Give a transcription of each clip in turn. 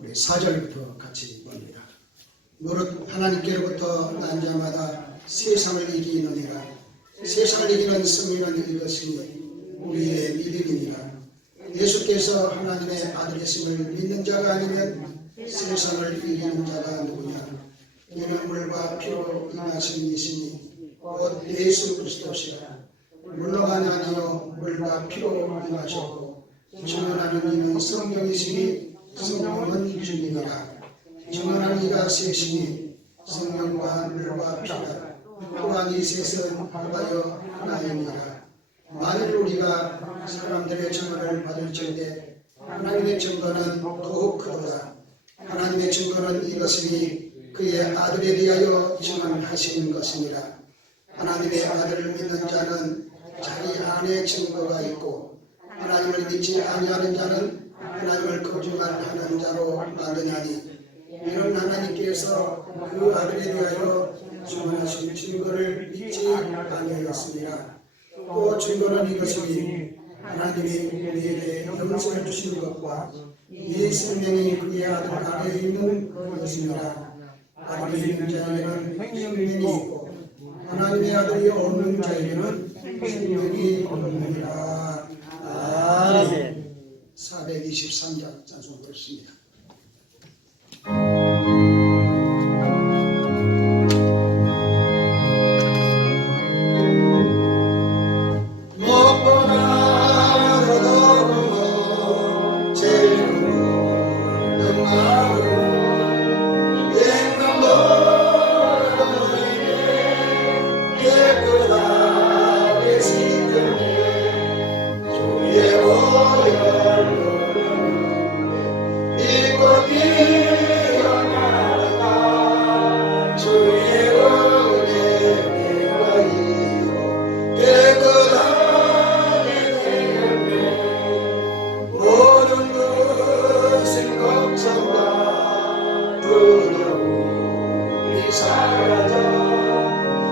우리 4절부터 같이 봅니다. 무릇 하나님께로부터 난 자마다 세상을 이기느니라. 세상을 이기는 승리는 이것이니 우리의 믿음이니라. 예수께서 하나님의 아들이심을 믿는 자가 아니면 세상을 이기는 자가 누구냐. 이는 물과 피로 임하신 이시니 곧 예수 그리스도시라. 물로가 아니요 물과 피로 임하셨고 증언하는 이는 성령이시니 성령은 주님이라. 증언하는 이가 셋이니 성령과 물과 피라. 또한 이 셋은 하나여 하나이니라. 만일 우리가 사람들의 증언을 받을 적에 하나님의 증거는 더욱 크도다. 하나님의 증거는 이것이니 그의 아들에 대하여 증언하시는 것이니라. 하나님의 아들을 믿는 자는 자기 안에 증거가 있고 하나님을 믿지 아니하는 자는 하나님을 거짓말하는 자로 만드냐니 이는 하나님께서 그 아들에 대하여 증언하신 증거를 믿지 아니하였습니다. 또 증거는 이것이니 하나님이 우리에게 영생을 주신 것과 이 생명이 그의 아들 안에 있는 것입니다. 아들이 있는 자에게는 생명이 있고 하나님의 아들이 없는 자에게는 생명이 없느니라. 아멘. 423장 찬송 듣습니다.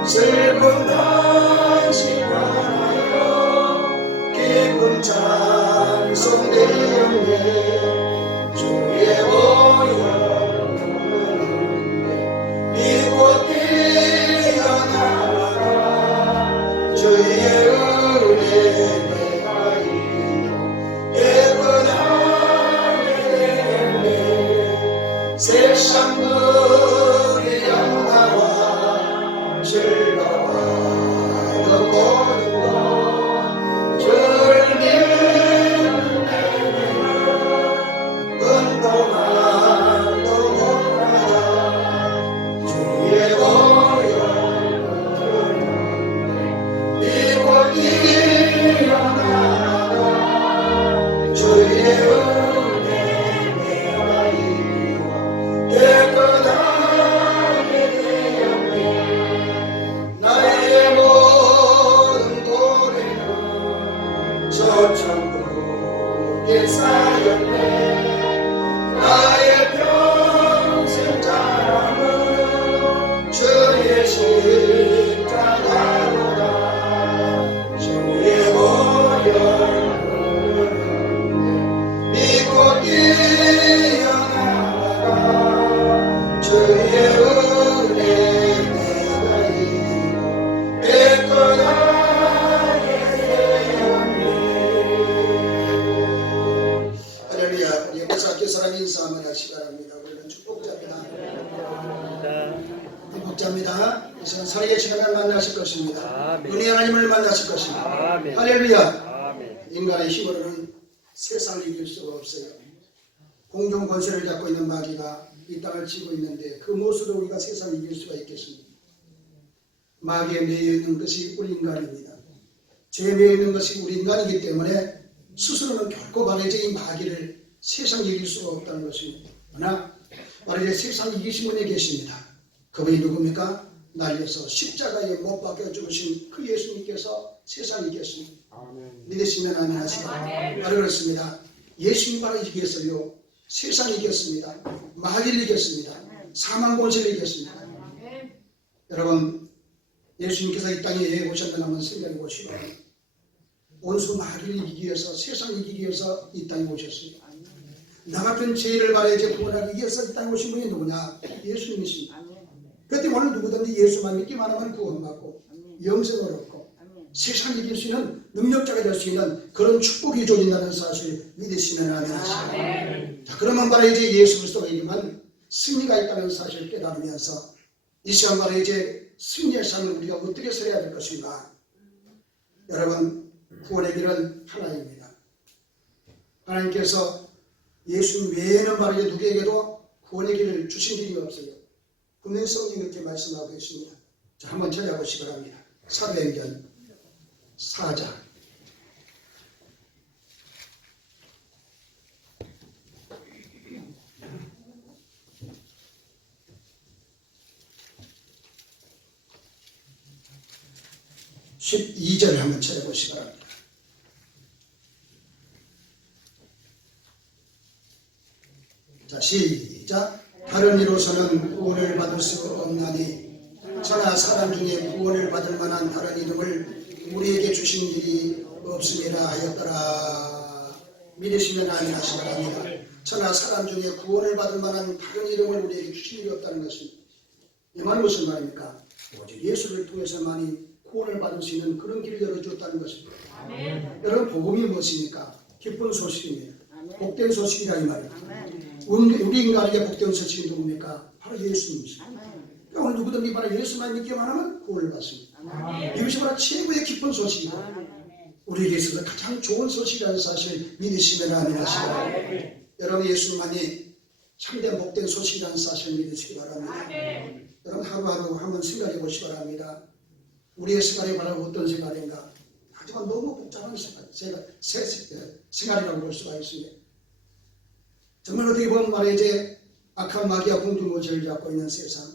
슬픈 당신 하여 기쁜 찬송되었네. 주의 보혈 믿고 뛰어나가 주의 은혜 내가 이루 깨끗하게 되었네. 세상 그리 영광과 즐거워하던 모든 것 주를 믿는 내게는 은동안도 못하다. 주의 보혈 믿고 뛰어나가 주의 은혜 내가 이루어 깨끗하게 되었네. 나의 모든 고뇌는 저 천국에 쌓였네. 나의 평생 자랑은 주의 십자가로다. 주의 보혈 믿고 뛰어나가 주의 은혜 내가 이루어 깨끗하게 되었네. 할렐루야. 우리 역사학교 사람 인사하면 하시기 바랍니다. 우리는 축복자입니다. 축복자입니다. 이 시간 살아계 시간을 만나실 것입니다. 아멘. 은혜 하나님을 만나실 것입니다. 아멘. 할렐루야. 아멘. 인간의 힘으로는 세상을 이길 수가 없어요. 공중 권세를 잡고 있는 마귀가 이 땅을 치고 있는데 그 무엇으로 우리가 세상을 이길 수가 있겠습니까? 마귀에 매여 있는 것이 우리 인간입니다. 죄에 매여 있는 것이 우리 인간이기 때문에 스스로는 결코 말이죠 이 마귀를 세상 이길 수가 없다는 것입니다. 그러나 말이죠 세상 이기신 분이 계십니다. 그분이 누굽니까? 날려서 십자가에 못 박혀 죽으신 그 예수님께서 세상 이겼습니다. 믿으시면 아멘 하시기 바랍니다. 바로 그렇습니다. 예수님 바로 이겼어요. 세상 이겼습니다. 마귀를 이겼습니다. 사망 권세를 이겼습니다. 여러분 예수님께서 이 땅에 왜 오셨나 한번 생각해 보시고 온수 마귀를 이기기 위해서 세상 이기기 위해서 이 땅에 오셨습니다. 나 같은 죄를 말해야지 구원하기 위해서 이 땅에 오신 분이 누구냐? 예수님이십니다. 그때 오늘 누구든지 예수만 믿기만 하면 구원받고 영생을 얻고 세상 이길 수 있는 능력자가 될 수 있는 그런 축복이 주어진다는 사실 믿으시면 아멘 하시고, 자, 그러면 바로 이제 예수 그리스도에게만 승리가 있다는 사실을 깨달으면서 이 시간 바로 이제 승리의 삶을 우리가 어떻게 살아야 될 것인가. 여러분, 구원의 길은 하나입니다. 하나님께서 예수님 외에는 바로 이제 누구에게도 구원의 길을 주신 길이 없어요. 분명히 성경이 이렇게 말씀하고 있습니다. 자, 한번 찾아보시기 바랍니다. 사도행전 4장 12절을 한번 찾아보시기 바랍니다. 자, 시작. 다른 이로서는 구원을 받을 수 없나니 저나 사람 중에 구원을 받을 만한 다른 이름을 우리에게 주신 일이 없음이라 하였더라. 믿으시면 아멘 하시기 바랍니다. 저나 사람 중에 구원을 받을 만한 다른 이름을 우리에게 주신 일이 없다는 것입니다. 이 말은 무슨 말입니까? 오직 예수를 통해서만이 구원을 받을 수 있는 그런 길을 열어주었다는 것입니다. 아멘. 여러분, 복음이 무엇입니까? 기쁜 소식입니다. 아멘. 복된 소식이라 이 말입니다. 우리 인간에게 복된 소식이 누굽니까? 바로 예수님이십니다. 그러니까 오늘 누구든지 바로 예수만 믿기만 하면 구원을 받습니다. 아멘. 이것이 바로 최고의 기쁜 소식이고 우리에게 있어서 가장 좋은 소식이라는 사실 믿으시면 아멘 하시고, 여러분, 예수님만이 참된 복된 소식이라는 사실 믿으시기 바랍니다. 아멘. 여러분, 하루하루 한번 생각해 보시기 바랍니다. 우리의 생활이 바로 어떤 생활인가? 하지만 너무 복잡한 생활이라고 볼 수가 있습니다. 정말 어떻게 보면 말이지 악한 마귀와 공중모체를 잡고 있는 세상,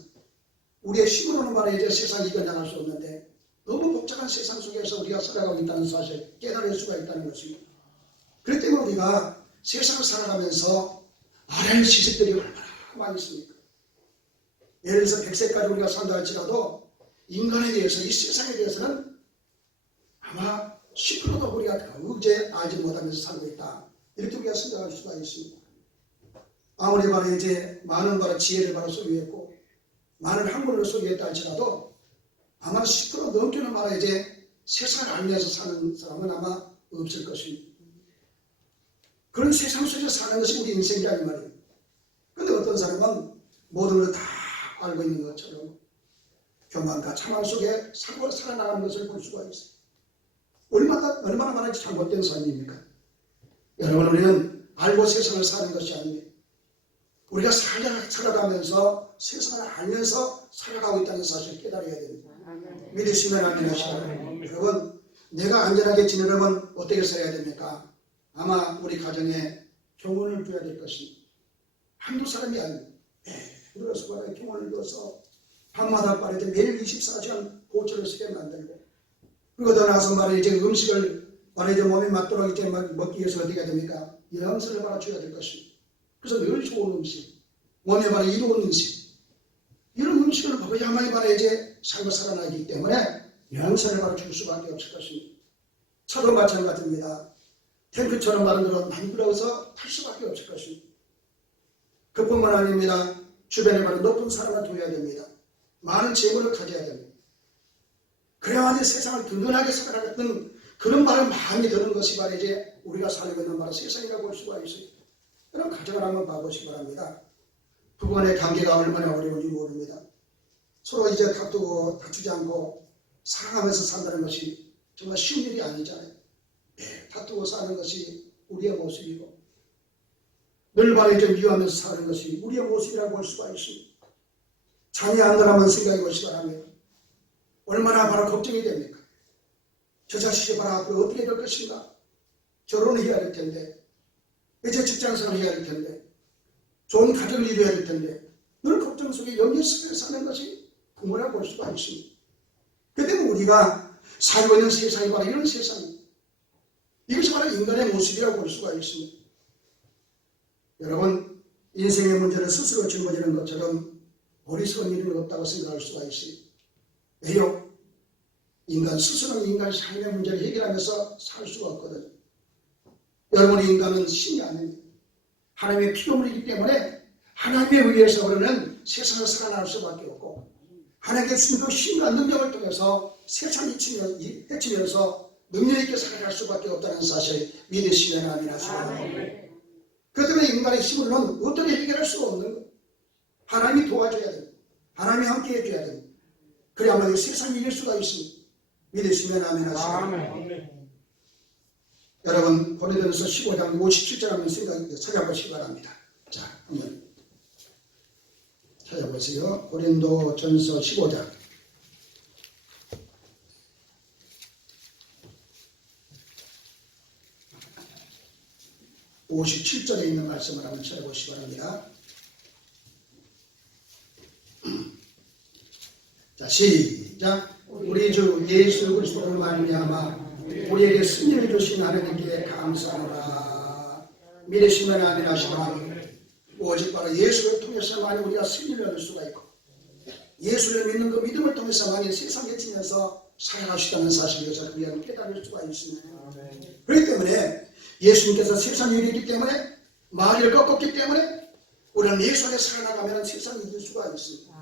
우리의 힘으로는 말이지 세상을 이겨나갈 수 없는데 너무 복잡한 세상 속에서 우리가 살아가고 있다는 사실 깨달을 수가 있다는 것입니다. 그렇기 때문에 우리가 세상을 살아가면서 알아야 할 지식들이 얼마나 많이 있습니까? 예를 들어서 100세까지 우리가 산다 할지라도 인간에 대해서, 이 세상에 대해서는 아마 10%도 우리가 의제 알지 못하면서 살고 있다. 이렇게 우리가 생각할 수가 있습니다. 아무리 바로 이제 많은 바로 지혜를 바로 소유했고 많은 학문을 소유했다 할지라도 아마 10% 넘게는 바로 이제 세상을 알면서 사는 사람은 아마 없을 것입니다. 그런 세상 속에서 사는 것이 우리 인생이라는 말이에요. 그런데 어떤 사람은 모든 걸 다 알고 있는 것처럼 교만과 참함 속에 사고 살아나가는 것을 볼 수가 있어요. 얼마나 많은 잘못된 삶입니까? 여러분, 우리는 알고 세상을 사는 것이 아닙니다. 우리가 살아가면서 세상을 알면서 살아가고 있다는 사실을 깨달아야 됩니다. 믿으시면 아멘 하시고, 여러분, 내가 안전하게 지내려면 어떻게 살아야 됩니까? 아마 우리 가정에 교훈을 줘야 될 것입니다. 한두 사람이 아닙니다. 그래서 바로 교훈을 줘서 밤마다 말이죠. 매일 24시간 보초를 쓰게 만들고, 그리고 더 나아서 말이죠. 음식을 말이죠. 몸에 맞도록 이제 먹기 위해서 어떻게 해야 됩니까? 영양소를 바로 줘야 될 것입니다. 그래서 늘 좋은 음식, 몸에 바로 이로운 음식, 이런 음식을 먹어야만이 바로 이제 삶을 살아나기 때문에 영양소를 바로 줄 수밖에 없을 것입니다. 차도 마찬가지입니다. 탱크처럼 만들어서 탈 수밖에 없을 것입니다. 그뿐만 아닙니다. 주변에 바로 높은 사람을 둬야 됩니다. 많은 재물을 가져야 됩니다. 그래야만 세상을 든든하게 살아가는 그런 바로 마음이 드는 것이 바로 이제 우리가 살고 있는 바로 세상이라고 볼 수가 있어요. 그럼 가정을 한번 봐보시기 바랍니다. 부부간의 관계가 얼마나 어려운지 모릅니다. 서로 이제 다투고 다투지 않고 살아가면서 산다는 것이 정말 쉬운 일이 아니잖아요. 다투고 사는 것이 우리의 모습이고 늘 바로 이제 미워하면서 사는 것이 우리의 모습이라고 볼 수가 있습니다. 잠이 안 들어만 생각해 보시기 바랍니다. 얼마나 바로 걱정이 됩니까? 저 자식이 바로 앞으로 어떻게 될 것인가? 결혼을 해야 할 텐데, 이제 직장생활을 해야 할 텐데, 좋은 가정을 이루어야 할 텐데, 늘 걱정 속에 염려 속에 사는 것이 부모라고 볼 수가 있습니다. 그 때문에 우리가 살고 있는 세상이 바로 이런 세상입니다. 이것이 바로 인간의 모습이라고 볼 수가 있습니다. 여러분, 인생의 문제를 스스로 짊어지는 것처럼 어리석은 일은 없다고 생각할 수가 있습니다. 왜요? 인간 스스로는 인간 삶의 문제를 해결하면서 살 수가 없거든요. 여러분, 인간은 신이 아닙니다. 하나님의 피조물이기 때문에 하나님에 의해서 우리는 세상을 살아날 수밖에 없고 하나님께 주신 그 힘과 능력을 통해서 세상을 헤치면서 능력 있게 살아갈 수밖에 없다는 사실 믿으시면 아멘 하시고 그 때문에 인간의 힘으로는 어떻게 해결할 수가 없는 거예요. 하나님이 도와줘야 됩니다. 하나님이 함께 해줘야 됩니다. 그래야만 이 세상을 이길 수가 있습니다. 믿으시면 아멘 하시고 여러분 고린도전서 15장 57절 한번 찾아보시기 바랍니다. 자, 한번 찾아보세요. 고린도전서 15장 57절에 있는 말씀을 한번 찾아보시기 바랍니다. 자, 시작. 우리 주 예수 그리스도로 말미암아 우리에게 승리를 주신 하나님께 감사하노라. 믿으시면 아멘 하시라. 오직 바로 예수를 통해서만 우리가 승리를 얻을 수가 있고 예수를 믿는 그 믿음을 통해서만 세상에 치면서 살아가시다는 사실을 우리가 깨달을 수가 있습니다. 그렇기 때문에 예수님께서 세상에 이르기 때문에 마귀를 꺾었기 때문에 우리는 예수 안에 살아나가면 세상을 이길 수가 있습니다.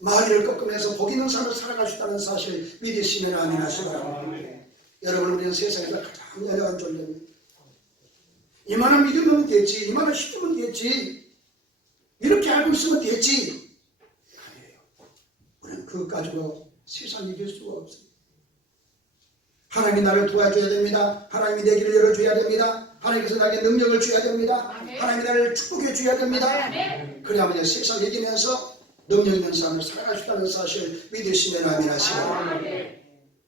마귀를 꺾으면서 복 있는 삶을 살아가시다는 사실 믿으시면 아멘 하시기 바랍니다. 여러분 우리는 세상에서 가장 연약한 존재입니다. 이만한 믿으면 되지, 이만한 힘으면 되지, 이렇게 알고 있으면 되지. 아니에요. 우리는 그것 가지고 세상을 이길 수가 없습니다. 하나님이 나를 도와줘야 됩니다. 하나님이 내 길을 열어줘야 됩니다. 하나님께서 나에게 능력을 줘야 됩니다. 하나님이 나를 축복해 줘야 됩니다. 그래야만 세상을 이기면서 능력 있는 삶을 살아갈 수 있다는 사실 믿으시면 아멘 하시고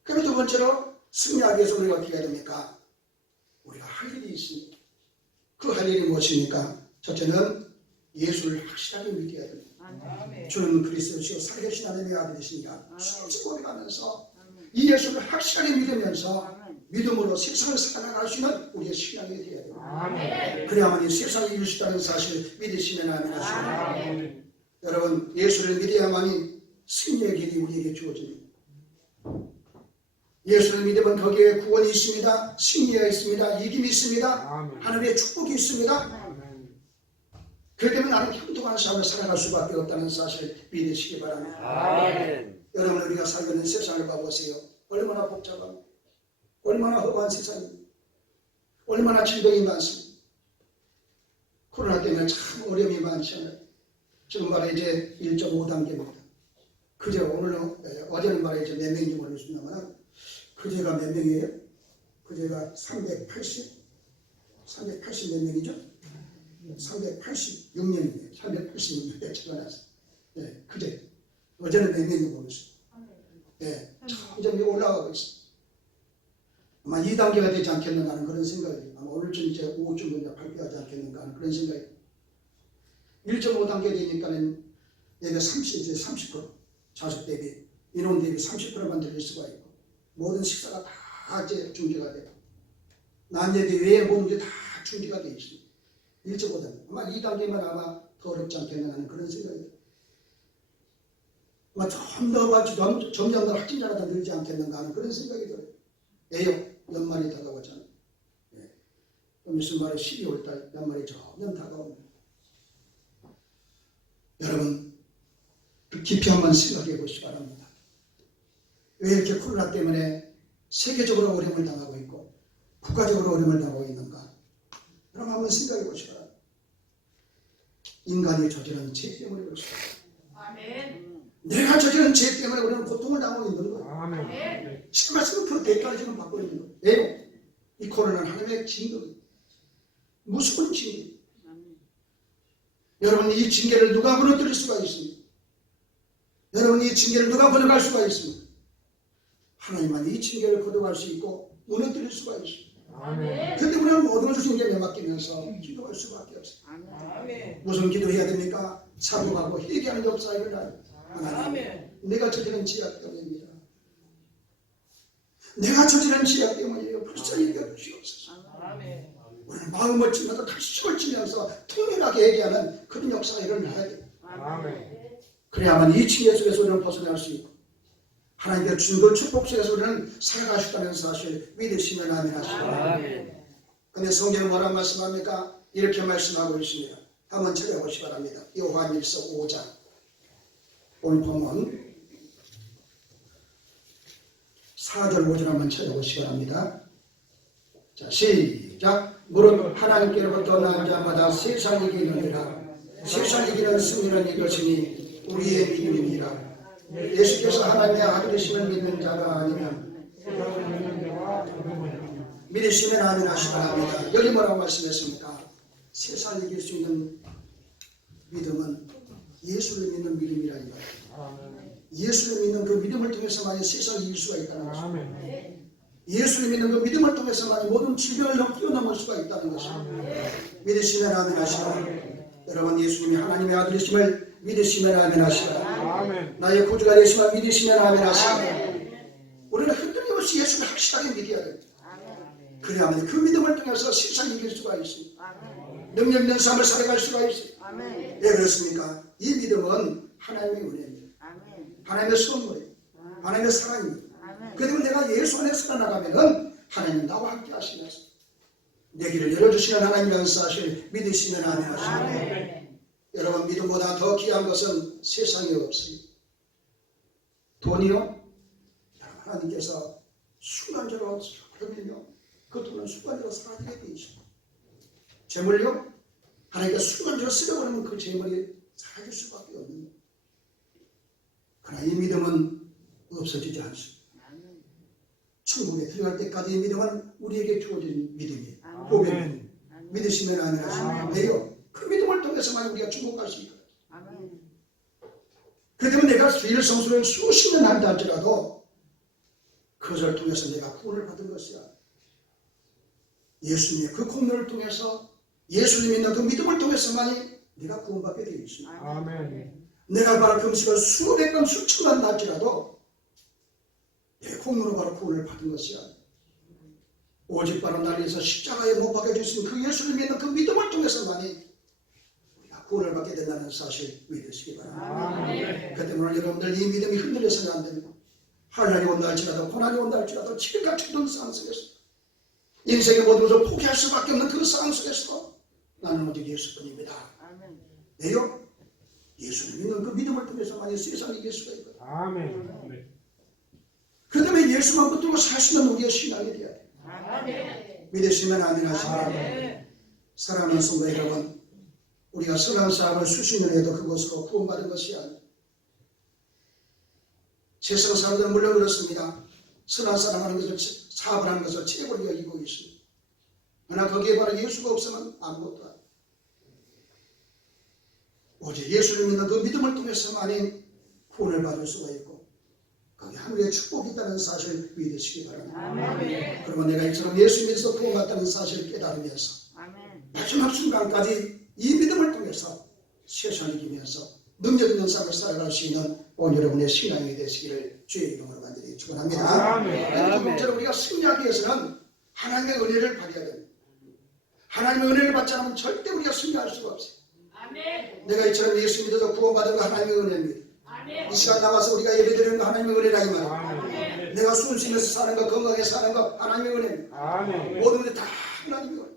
그리고 두 번째로 승리하기 위해서 우리가 어떻게 해야 됩니까? 우리가 할 일이 있습니다. 그 할 일이 무엇입니까? 첫째는 예수를 확실하게 믿어야 됩니다. 주는 그리스도시요 살아계신 하나님의 아들이시니까 수없이 고백하면서 이 예수를 확실하게 믿으면서 믿음으로 세상을 살아나갈 수 있는 우리의 신앙이 되어야 됩니다. 그래야만 이 세상을 이길 수 있다는 사실 믿으시면 아멘 하시고 여러분 예수를 믿어야만이 승리의 길이 우리에게 주어집니다. 예수를 믿으면 거기에 구원이 있습니다. 승리가 있습니다. 이김이 있습니다. 하나님의 축복이 있습니다. 그렇기 때문에 나는 형통한 삶을 살아갈 수밖에 없다는 사실 믿으시기 바랍니다. 여러분 우리가 살고 있는 세상을 봐보세요. 얼마나 복잡합니다. 얼마나 험한 세상입니다. 얼마나 질병이 많습니다. 코로나 때문에 참 어려움이 많잖아요. 지금 말이제 1.5단계입니다. 그제 어제는 말이제 몇 명인지 모르겠습니다만 그제가 몇 명이에요? 그제가 380 몇 명이죠? 386명이에요. 386명 적어놨어요. 네, 그제 어제는 몇 명인지 모르겠어요. 네, 점점 올라가고 있어요. 아마 2단계가 되지 않겠는가 하는 그런 생각이 아마 오늘쯤 이제 오후쯤 발표하지 않겠는가 하는 그런 생각이 1.5단계 되니까는 예배 30% 자식 대비 인원 대비 30%만 늘릴 수가 있고 모든 식사가 다 이제 중지가 되고 난 예배 외에 모든 게 다 중지가 되어 있습니다. 1.5단계 아마 2단계만 아마 더 어렵지 않겠나 하는 그런 생각이 듭니다. 아마 점점 더 확진자가 더 늘지 않겠는가 하는 그런 생각이 들어요. 애요 연말이 다가오잖아요. 네. 무슨 말에 12월달 연말이 점점 다가옵니다. 여러분 깊이 한번 생각해 보시기 바랍니다. 왜 이렇게 코로나 때문에 세계적으로 어려움을 당하고 있고 국가적으로 어려움을 당하고 있는가? 그럼 한번 생각해 보시기 바랍니다. 인간이 저지른 죄 때문에 그렇습니다. 내가 저지른 죄 때문에 우리는 고통을 당하고 있는 거예요. 지금 말씀은 그 대가를 지금 받고 있는 거예요. 왜요? 이 코로나는 하나님의 징계입니다. 무서운 징계. 여러분 이 징계를 누가 무너뜨릴 수가 있습니까? 여러분 이 징계를 누가 거둬갈 수가 있습니까? 하나님만 이 징계를 거둬갈 수 있고 무너뜨릴 수가 있습니다. 그런데 우리는 모든 것을 징계에 맡기면서 기도할 수밖에 없어요. 무슨 기도해야 됩니까? 사고하고 회개하는 역사가 일어나요. 하나님 내가 저지른 죄악 때문입니다. 내가 저지른 죄악 때문이에요. 불쌍히 여겨주시옵소서. 우리는 마음을 치면서 가식을 치면서 통일하게 얘기하는 그런 역사가 일어나야 돼요. 그래야만 이 징계 속에서 우리는 벗어날 수 있고 하나님께 주신 그 축복 속에서 우리는 살아가시다는 사실 믿으시면 아멘 하시고 그런데 성경은 뭐라고 말씀합니까? 이렇게 말씀하고 있습니다. 한번 찾아보시기 바랍니다. 요한일서 5장 오늘 본문 4절 5절 한번 찾아보시기 바랍니다. 자, 시작. 무릇 하나님께로부터 난 자마다 세상 이기느니라. 세상 이기는 승리는 이것이니 우리의 믿음이니라. 예수께서 하나님의 아들이심을 믿는 자가 아니면 믿으시면 아멘 하시기 바랍니다. 여기 뭐라고 말씀했습니까? 세상 이길 수 있는 믿음은 예수를 믿는 믿음이라 이거예요. 예수를 믿는 그 믿음을 통해서만이 세상을 이길 수가 있다는 것입니다. 예수를 믿는 그 믿음을 통해서만이 모든 질병을 뛰어넘을 수가 있다는 것입니다. 믿으시면 아멘 하시라. 여러분 예수님이 하나님의 아들이심을 믿으시면 아멘 하시라. 나의 구주가 되시면 믿으시면 아멘 하시라. 우리는 흔들림없이 예수를 확실하게 믿어야 됩니다. 그래야만 그 믿음을 통해서 세상을 이길 수가 있습니다. 능력 있는 삶을 살아갈 수가 있습니다. 왜 그렇습니까? 이 믿음은 하나님의 은혜입니다. 하나님의 선물이에요. 하나님의 사랑입니다. 그 때문에 내가 예수 안에 살아나가면은 하나님 나와 함께 하시면서 내 길을 열어주시는 하나님이라는 사실을 믿으시면 아멘 하십니다. 여러분 믿음보다 더 귀한 것은 세상에 없습니다. 돈이요? 하나님께서 순간적으로 흘리며 그 돈은 순간적으로 사라지게 되어 있습니다. 재물요? 하나님께서 순간적으로 쓰려버리면 그 재물이 사라질 수밖에 없는 거예요. 그러나 이 믿음은 없어지지 않습니다. 천국에 들어갈 때까지 이 믿음은 우리에게 주어진 믿음이에요. 보배입니다. 믿으시면 아멘 하십니다. 왜요? 그 믿음을 통해서만 우리가 천국 갈 수 있거든요. 그 때문에 내가 주일 성수를 수십 년 한다 할지라도 그것을 통해서 내가 구원을 받은 것이야. 예수님의 그 공로를 통해서 예수님 믿는 그 믿음을 통해서만이 내가 구원받게 되어 있습니다. 아멘. 내가 바로 금식을 수백 번 수천 번 할지라도 내 공로로 바로 구원을 받은 것이야. 오직 바로 나를 위해서 십자가에 못 박혀 주신 그 예수를 믿는 그 믿음을 통해서만이 우리가 구원을 받게 된다는 사실 믿으시기 바랍니다. 그 때문에 여러분들 이 믿음이 흔들려서는 안 됩니다. 환난이 온다 할지라도 고난이 온다 할지라도 치료가 주던 상황 속에서 인생의 모든 것을 포기할 수밖에 없는 그 상황 속에서 나는 오직 예수뿐입니다. 왜요? 예수를 믿는 그 믿음을 통해서만이 세상을 이길 수가 있거든요. 아멘. 그 때문에 예수만 붙들고 살 수 있는 우리의 신앙이 되어야 돼요. 믿으시면 아멘 하시면 사랑하는 성도 여러분, 우리가 선한 사업을 수십 년 해도 그것으로 구원받은 것이 아니에요. 세상 사람들은 물론 그렇습니다. 선한 사람하는 것을 사업을 하는 것을 최고로 여기고 있습니다. 그러나 거기에 바로 예수가 없으면 아무것도 아니에요. 오직 예수를 믿는 그 믿음을 통해서만이 구원을 받을 수가 있고 거기 하늘의 축복이 있다는 사실을 믿으시기 바랍니다. 그러면 내가 이처럼 예수 믿어서 구원받다는 사실을 깨달으면서 마지막 순간까지 이 믿음을 통해서 세상을 이기면서 능력 있는 삶을 살아갈 수 있는 오늘 여러분의 신앙이 되시기를 주의 이름으로 간절히 축원합니다. 두 번째로 우리가 승리하기 위해서는 하나님의 은혜를 받아야 됩니다. 하나님의 은혜를 받지 않으면 절대 우리가 승리할 수가 없어요. 내가 이처럼 예수 믿어서 구원받은 거 하나님의 은혜입니다. 이 시간 나와서 우리가 예배드리는 거 하나님의 은혜라 이 말이에요. 내가 순수해서 사는 거, 건강하게 사는 거 하나님의 은혜입니다. 모든 것이 다 하나님의 은혜.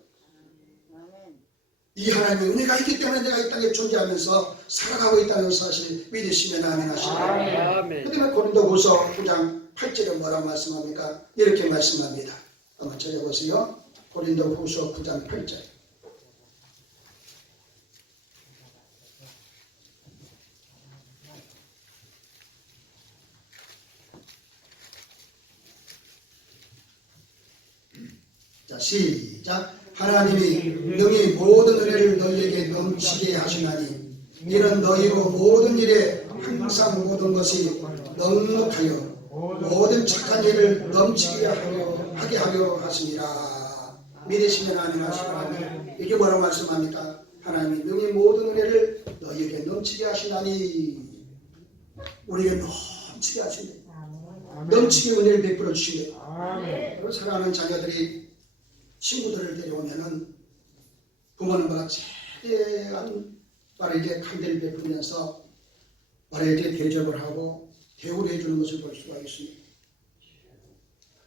이 하나님의 은혜가 있기 때문에 내가 이 땅에 존재하면서 살아가고 있다는 사실 믿으시면 아멘 하시라. 그 때문에 고린도후서 9장 8절에 뭐라고 말씀합니까? 이렇게 말씀합니다. 한번 찾아보세요. 고린도후서 9장 8절. 자, 시작. 하나님이 능히 모든 은혜를 너희에게 넘치게 하시나니 이는 너희로 모든 일에 항상 모든 것이 넉넉하여 모든 착한 일을 넘치게 하게 하려 하시니라. 믿으시면 아멘 하시라. 이게 뭐라고 말씀합니까? 하나님이 능히 모든 은혜를 너희에게 넘치게 하시나니 우리에게 넘치게 하시네. 넘치게 은혜를 베풀어 주시네. 그리고 사랑하는 자녀들이 친구들을 데려오면은 부모님과 최대한 바로 이제 간대를 베푸면서 바로 이제 대접을 하고 대우를 해주는 것을 볼 수가 있습니다.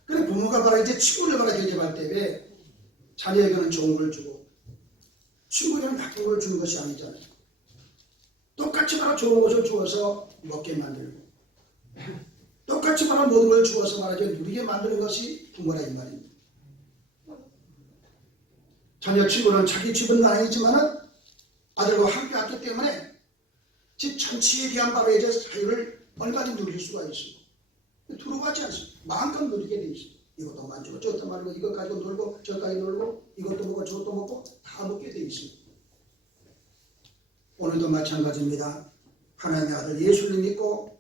그래 부모가 바로 이제 친구를 바로 대접할 때에 자녀에게는 좋은 걸 주고 친구들은 나쁜 걸 주는 것이 아니잖아요. 똑같이 바로 좋은 것을 주어서 먹게 만들고 똑같이 바로 모든 걸 주어서 말하죠. 누리게 만드는 것이 부모라 이 말입니다. 자녀 친구는 자기 집은 아니지만 아들과 함께 왔기 때문에 집 전체에 대한 바로 이제 자유를 얼마든지 누릴 수가 있습니다. 두려워하지 않습니다. 마음껏 누리게 돼 있습니다. 이것도 만지고 저것도 만지고 이것 가지고 놀고 저것까지 놀고 이것도 먹고 저것도 먹고 다 먹게 돼 있습니다. 오늘도 마찬가지입니다. 하나님의 아들 예수를 믿고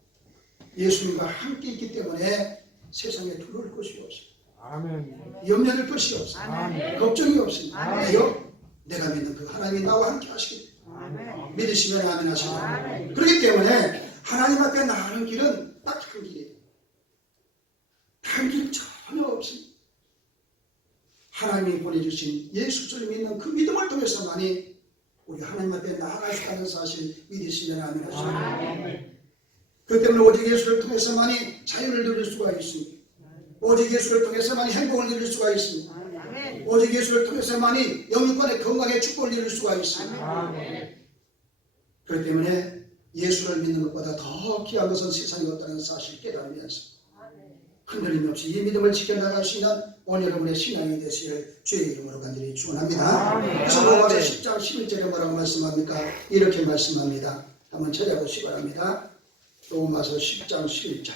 예수님과 함께 있기 때문에 세상에 두려울 것이 없습니다. 아멘. 염려될 것이 없습니다. 아멘. 걱정이 없습니다. 아멘. 왜요? 내가 믿는 그 하나님이 나와 함께 하시기 때문에 아멘. 믿으시면 아멘 하시고 아멘. 그렇기 때문에 하나님 앞에 나가는 길은 딱 한 길이에요. 다른 길 전혀 없습니다. 하나님이 보내주신 예수를 믿는 그 믿음을 통해서만이 우리 하나님 앞에 나아갈 수 있다는 사실 믿으시면 아멘 하시고 아멘. 그 때문에 오직 예수를 통해서만이 자유를 누릴 수가 있습니다. 오직 예수를 통해서만이 행복을 누릴 수가 있습니다. 아멘. 오직 예수를 통해서만이 영육간의 건강의 축복을 누릴 수가 있습니다. 아멘. 그렇기 때문에 예수를 믿는 것보다 더 귀한 것은 세상에 없다는 사실을 깨달으면서 흔들림 없이 이 믿음을 지켜나갈 수 있는 오늘 여러분의 신앙이 되시기를 주의 이름으로 간절히 축원합니다. 그래서 로마서 10장 11절에 뭐라고 말씀합니까? 이렇게 말씀합니다. 한번 찾아보시기 바랍니다. 로마서 10장 11절.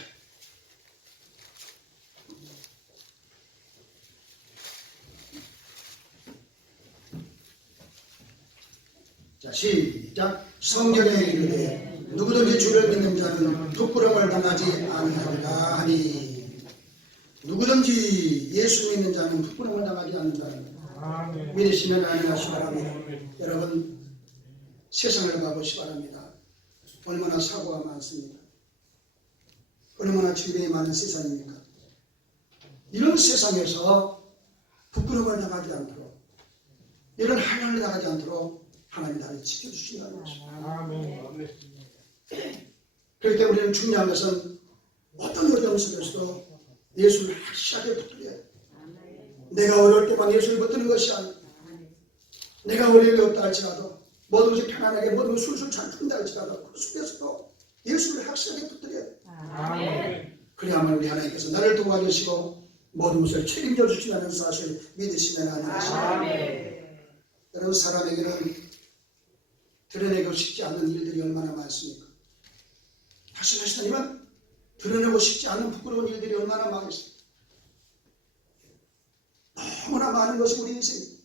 자, 시작. 성경에 이르되 누구든지 주를 믿는 자는 부끄러움을 당하지 아니하리라 하니. 누구든지 예수 믿는 자는 부끄러움을 당하지 않는다는 것. 아멘. 믿으시면 아멘 하시기 바랍니다. 여러분 세상을 가보시기 바랍니다. 얼마나 사고가 많습니까? 얼마나 질병이 많은 세상입니까? 이런 세상에서 부끄러움을 당하지 않도록 이런 한란을 당하지 않도록 하나님 나를 지켜주신다는 것입니다. 아멘. 그렇기 때문에 우리는 중요한 것은 어떤 어려움 속에서도 예수를 확실하게 붙들어야 돼. 내가 어려울 때만 예수를 붙드는 것이 아니고 내가 어려움이 없다 할지라도 모든 것이 편안하게 모든 것이 술술 잘 푼다 할지라도 그 속에서도 예수를 확실하게 붙들어야 돼. 아멘. 그래야만 우리 하나님께서 나를 도와주시고 모든 것을 책임져 주신다는 사실을 믿으시면 아니하시고 여러분 사람에게는 드러내고 싶지 않는 일들이 얼마나 많습니까? 다시 말씀드리면 드러내고 싶지 않는 부끄러운 일들이 얼마나 많습니까? 너무나 많은 것이 우리 인생입니다.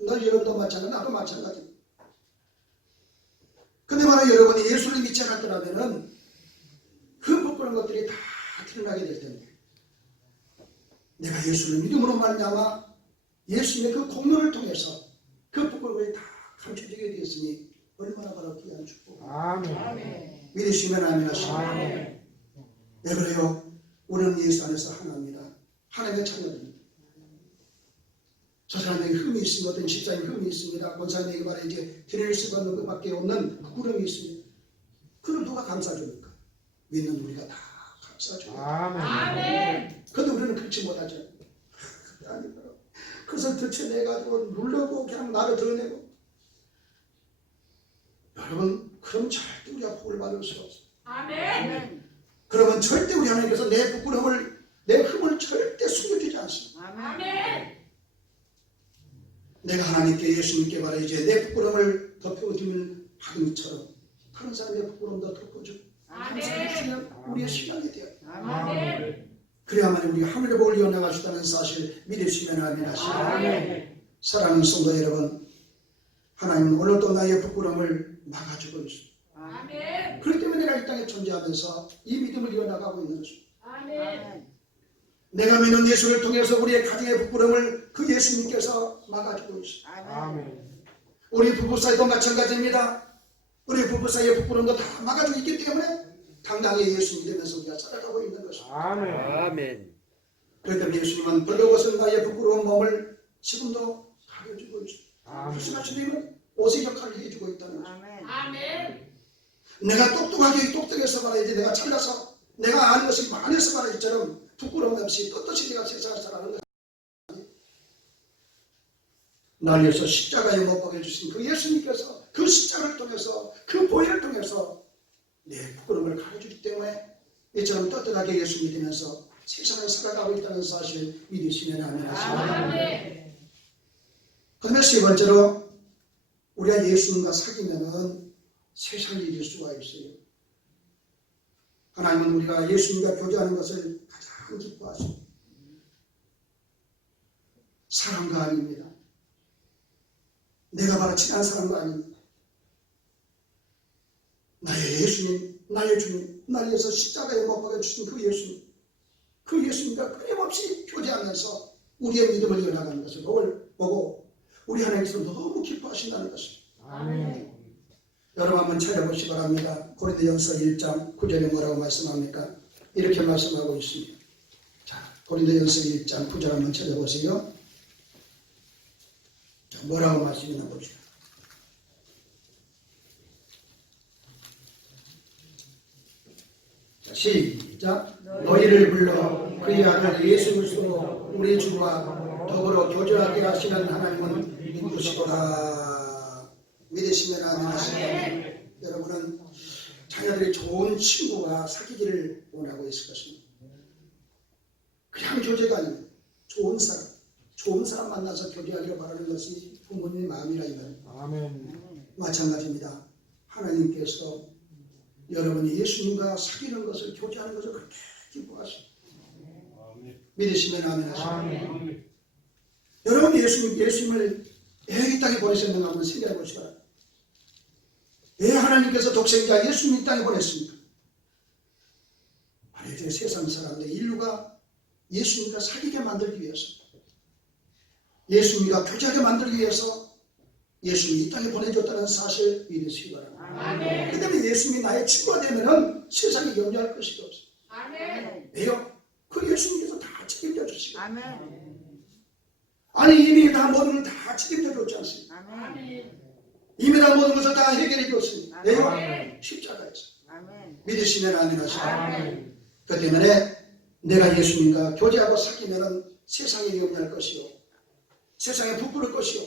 너 여러분도 마찬가지, 나도 마찬가지입니다. 근데 만약 여러분이 예수를 믿지 않았더라면 그 부끄러운 것들이 다 드러나게 될 텐데 내가 예수를 믿음으로 말미암아 예수님의 그 공로를 통해서 그 부끄러운 것이 다 감춰지게 되었으니 얼마나 바로 귀한 축복. 아멘. 믿으시면 아멘 하시고. 아멘. 네, 그래요. 우리는 예수 안에서 하나입니다. 하나님의 자녀입니다. 저 사람에게 흠이 있으면 어떤 집사님 흠이 있습니다. 권사님에게 말해 이제 드릴 수 없는 것밖에 없는 부끄러움이 있습니다. 그걸 누가 감싸줍니까? 믿는 우리가 다 감싸줘요. 아멘. 그런데 우리는 그렇지 못하죠. 아니더라고. 그것을 들춰내가지고 누르고 그냥 나를 드러내고. 여러분, 그럼 절대 우리가 복을 받을 수 없어요. 아멘. 그러면 절대 우리 하나님께서 내 부끄러움을, 내 흠을 절대 숨겨주지 않습니다. 아멘. 내가 하나님께 예수님께 말해 이제 내 부끄러움을 덮어주면 하나님처럼 다른 사람의 부끄러움도 덮어주고 아멘. 우리의 신앙이 돼요. 아멘. 그래야만 우리가 하늘의 복을 이어나갈 수 있다는 사실 믿으시면 아멘 하시고. 아멘. 사랑하는 성도 여러분, 하나님은 오늘도 나의 부끄러움을 막아주고 있습니다. 아멘. 그렇기 때문에 내가 이 땅에 존재하면서 이 믿음을 이어나가고 있는 것입니다. 아멘. 내가 믿는 예수를 통해서 우리의 가정의 부끄러움을 그 예수님께서 막아주고 있습니다. 아멘. 우리 부부 사이도 마찬가지입니다. 우리 부부 사이의 부끄러움도 다 막아주고 있기 때문에 당당히 예수 믿으면서 우리가 살아가고 있는 것입니다. 아멘. 그렇기 때문에 예수님은 벌거벗은 나의 부끄러운 몸을 지금도 가려주고 있습니다. 아멘. 무슨 말씀이면 옷의 역할을 해주고 있다는 것입니다. 아멘. 내가 똑똑하게 똑똑해서 말하지 내가 잘나서 내가 아는 것이 많아서 말하기처럼 부끄러움 없이 떳떳이 내가 세상을 살아가는 것. 날 위해서 십자가에 못 박혀 주신 그 예수님께서 그 십자가를 통해서 그 보혈을 통해서 내 부끄러움을 가려주기 때문에 이처럼 떳떳하게 예수 믿으면서 세상을 살아가고 있다는 사실 믿으시면 아멘 하시기 그다음에 세 번째로 우리가 예수님과 사귀면은 세상을 이길 수가 있어요. 하나님은 우리가 예수님과 교제하는 것을 가장 기뻐하십니다. 사랑도 아닙니다. 내가 바로 친한 사람도 아닙니다. 나의 예수님, 나의 주님, 날 위해서 십자가에 못 박아주신 그 예수님, 그 예수님과 끊임없이 교제하면서 우리의 믿음을 이어나가는 것을 보고 우리 하나님께서 너무 기뻐하신다는 것입니다. 아멘. 여러분 한번 찾아보시기 바랍니다. 고린도전서 1장 9절에 뭐라고 말씀합니까? 이렇게 말씀하고 있습니다. 자, 고린도전서 1장 9절 한번 찾아보세요. 자, 뭐라고 말씀이나 봅시다. 자, 시작. 너희를 불러 그의 아들 예수 그리스도로 우리 주와 더불어 교제하게 하시는 하나님은 누구시도다. 믿으시면 아멘 하시면 여러분은 자녀들이 좋은 친구와 사귀기를 원하고 있을 것입니다. 그냥 교제가 아닙니다. 좋은 사람 만나서 교제하기를 바라는 것이 부모님의 마음이라 이 말입니다. 아멘. 마찬가지입니다. 하나님께서 여러분이 예수님과 사귀는 것을 교제하는 것을 그렇게 기뻐하십니다. 믿으시면 아멘 하시면 여러분 예수님을 왜 이 땅에 보내셨는가 한번 생각해 보시기 바랍니다. 왜 하나님께서 독생자 예수님 이 땅에 보냈습니까? 바로 이제 세상 사람들 인류가 예수님과 사귀게 만들기 위해서 예수님과 교제하게 만들기 위해서 예수님이 이 땅에 보내줬다는 사실 믿으시기 바랍니다. 그 다음에 예수님이 나의 친구가 되면 세상에 염려할 것이 없어요. 왜요? 그 예수님께서 다 책임져 주시고 아니 이미 다 모든 걸 다 책임져 줬지 않습니까? 이미 다 모든 것을 다 해결해 줬습니다. 왜요? 십자가에서. 믿으시면 아멘 하시고 그 때문에 내가 예수님과 교제하고 사귀면 세상에 염려할 것이요 세상에 부끄러울 것이요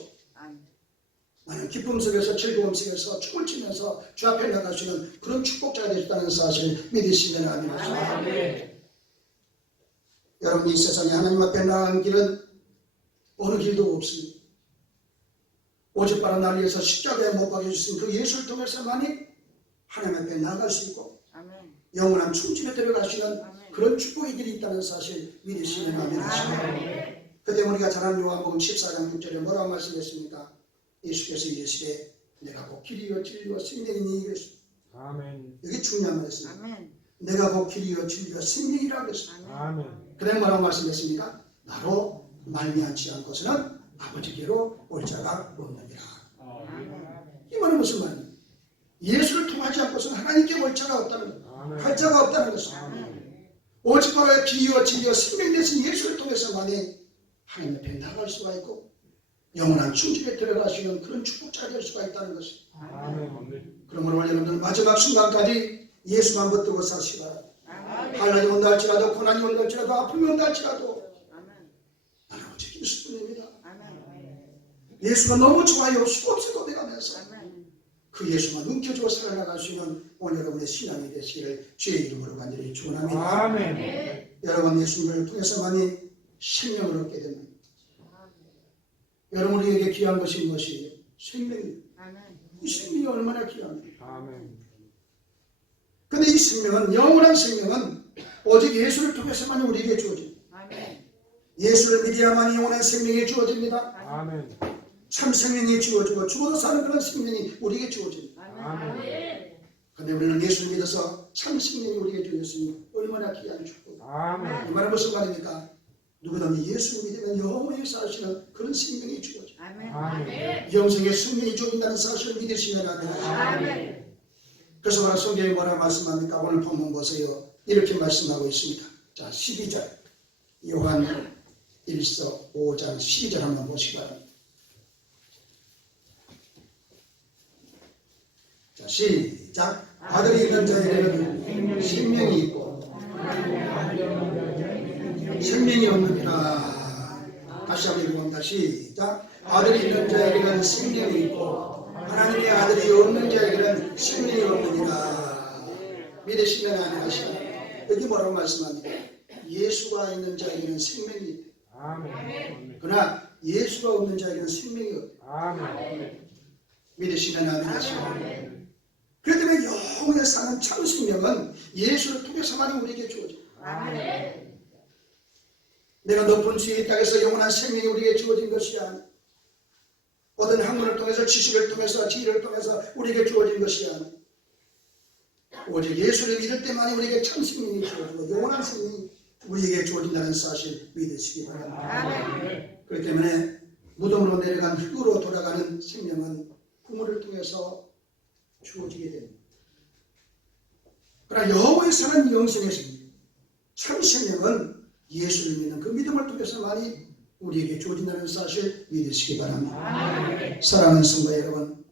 나는 기쁨 속에서 즐거움 속에서 춤을 추면서 주 앞에 나갈 수 있는 그런 축복자가 되셨다는 사실 믿으시면 아멘 하시고 여러분 이 세상에 하나님 앞에 나간 길은 어느 길도 없습니다. 오직 바로 날 위해서 십자가에 못 박혀주신 그 예수를 통해서만이 하나님 앞에 나갈 수 있고 영원한 충진에 들어갈 수 있는 그런 축복의 길이 있다는 사실 믿으시면 아멘 하시고 그때 우리가 잘 아는 요한복음 14장 6절에 뭐라고 말씀했습니까? 예수께서 이르시되 내가 곧 길이요 진리요 생명이니 그랬습니다. 여기 중요한 말이었습니다. 내가 곧 길이요 진리요 생명이라고 그랬습니다. 그래 뭐라고 말씀했습니까? 나로 말미암지 않고서는 아버지께로 올 자가 없느니라. 이 말은 무슨 말입니까? 예수를 통하지 않고서는 하나님께 올 자가 없다는 것, 갈 자가 없다는 것입니다. 오직 바로 비유와 진리와 생명이 되신 예수를 통해서만이 하나님 앞에 나갈 수가 있고 영원한 충진에 들어가시는 그런 축복자가 될 수가 있다는 것입니다. 그러므로 여러분들 마지막 순간까지 예수만 붙들고 사시기 바랍니다. 환난이 온다 할지라도 고난이 온다 할지라도 아픔이 온다 할지라도 나는 오직 예수뿐입니다. 예수가 너무 좋아요. 수없이 고백하면서 그 예수만 움켜쥐고 살아나갈 수 있는 오늘 여러분의 신앙이 되시기를 주의 이름으로 간절히 축원합니다. 여러분 예수님을 통해서만이 생명을 얻게 됩니다. 여러분 우리에게 귀한 것이 무엇이에요? 생명입니다. 이 생명이 얼마나 귀합니까? 그런데 이 생명은 영원한 생명은 오직 예수를 통해서만 우리에게 주어집니다. 예수를 믿어야만 영원한 생명이 주어집니다. 참 생명이 주어지고 죽어도 사는 그런 생명이 우리에게 주어집니다. 그런데 우리는 예수를 믿어서 참 생명이 우리에게 주어졌으니 얼마나 귀한 축복. 이 말은 무슨 말입니까? 누구든지 예수를 믿으면 영원히 사시는 그런 생명이 주어져. 영생의 생명이 주어진다는 사실을 믿으시면 아멘. 그래서 오늘 성경에 뭐라고 말씀합니까? 오늘 본문 보세요. 이렇게 말씀하고 있습니다. 자, 12절 요한 1서 5장 12절 한번 보시기 바랍니다. 자, 시작. 아들이 있는 자에게는 생명이 있고 생명이 없느니라. 다시 한번 읽어봅니다. 시작. 아들이 있는 자에게는 생명이 있고 하나님의 아들이 없는 자에게는 생명이 없느니라. 믿으시면 아멘 하시라. 여기 뭐라고 말씀합니까? 예수가 있는 자에게는 생명이 있다. 아멘. 그러나 예수가 없는 자에게는 생명이 없다. 아멘. 믿으시면 아멘 하시라. 그렇기 때문에 영원히 사는 참 생명은 예수를 통해서만 우리에게 주어집니다. 내가 높은 주의 땅에서 영원한 생명이 우리에게 주어진 것이 아니라 어떤 학문을 통해서 지식을 통해서 지혜를 통해서 우리에게 주어진 것이 아니라 오직 예수를 믿을 때만이 우리에게 참 생명이 주어지고 영원한 생명이 우리에게 주어진다는 사실 믿으시기 바랍니다. 그렇기 때문에 무덤으로 내려간 흙으로 돌아가는 생명은 부모를 통해서 주어지게 됩니다. 그러나 여호와의 사는 영생의 생명, 참 생명은 예수를 믿는 그 믿음을 통해서만이 우리에게 주어진다는 사실 믿으시기 바랍니다. 사랑하는 성도 여러분,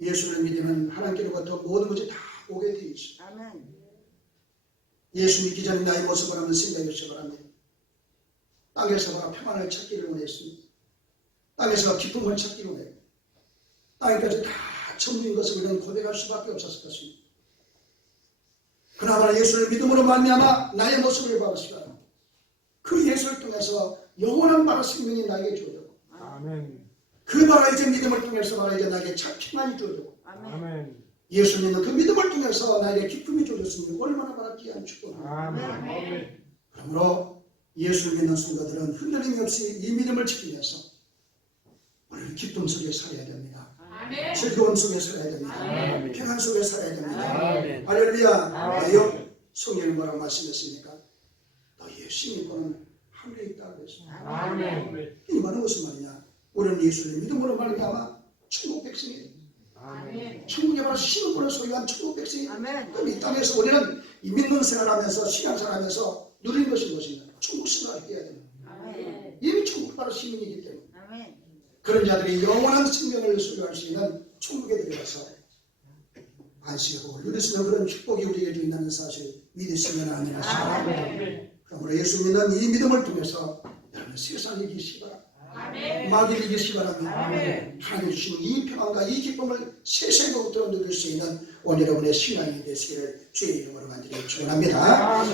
예수를 믿으면 하나님께로부터 모든 것이 다 오게 되어 있습니다. 예수 믿기 전에 나의 모습을 한번 생각해 주시기 바랍니다. 땅에서 평안을 찾기를 원했습니다. 땅에서 기쁨을 찾기를 원했습니다. 땅에까지 다 천국인 것을 우리는 고백할 수밖에 없었을 것입니다. 그나마 예수를 믿음으로 말미암아 나의 모습을 바라시고 그 예수를 통해서 영원한 바로 생명이 나에게 주어졌고 그 바로 이제 믿음을 통해서 바로 이제 나에게 참 평안이 주어졌고 예수 믿는 그 믿음을 통해서 나에게 기쁨이 주어졌으니 얼마나 바랍지 않은 축복입니다. 그러므로 예수를 믿는 성도들은 흔들림이 없이 이 믿음을 지키면서 오늘 기쁨 속에 살아야 됩니다. 즐거움 속에 살아야 됩니다. 평안 속에 살아야 됩니다. 할렐루야. 왜요? 성경은 뭐라고 말씀했습니까? 너희의 시민권은 하늘에 있다고 그랬습니다. 이 말은 무슨 말이냐? 우리는 예수를 믿음으로 말미암아 천국 백성이 됩니다. 천국에 바로 시민권을 소유한 천국 백성이 됩니다. 그럼 이 땅에서 우리는 이 믿는 생활하면서 신앙생활하면서 누리는 것이 무엇이냐? 천국 생활을 해야 됩니다. 이미 천국 바로 시민이기 때문에 그런 자들이 영원한 생명을 소유할 수 있는 천국에 들어가서 안식의 복을 누릴 수 있는 그런 축복이 우리에게 주인다는 사실 믿으시면 아멘 하시라. 그러므로 예수 믿는 이 믿음을 통해서 여러분 세상을 이기시기 바랍니다. 마귀를 이기시기 바랍니다. 하나님 주신 이 평안과 이 기쁨을 세상으로부터 누릴 수 있는 오늘 여러분의 신앙이 되시기를 주의 이름으로 간절히 축원합니다.